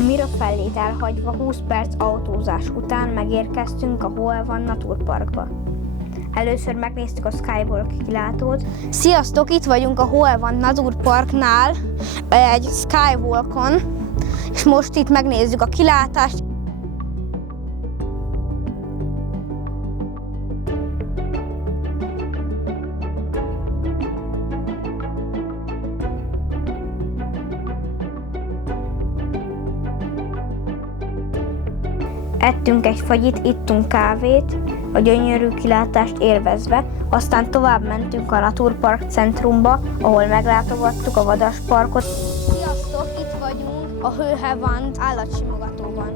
A Mirafelét elhagyva 20 perc autózás után megérkeztünk a Hoel-Van Naturparkba. Először megnéztük a Skywalk kilátót. Sziasztok, itt vagyunk a Hoel-Van Naturparknál, egy Skywalkon, és most itt megnézzük a kilátást. Ettünk egy fagyit, ittunk kávét, a gyönyörű kilátást élvezve, aztán tovább mentünk a Naturpark centrumba, ahol meglátogattuk a vadasparkot. Sziasztok, itt vagyunk a Hoel-Van állatsimogatóban.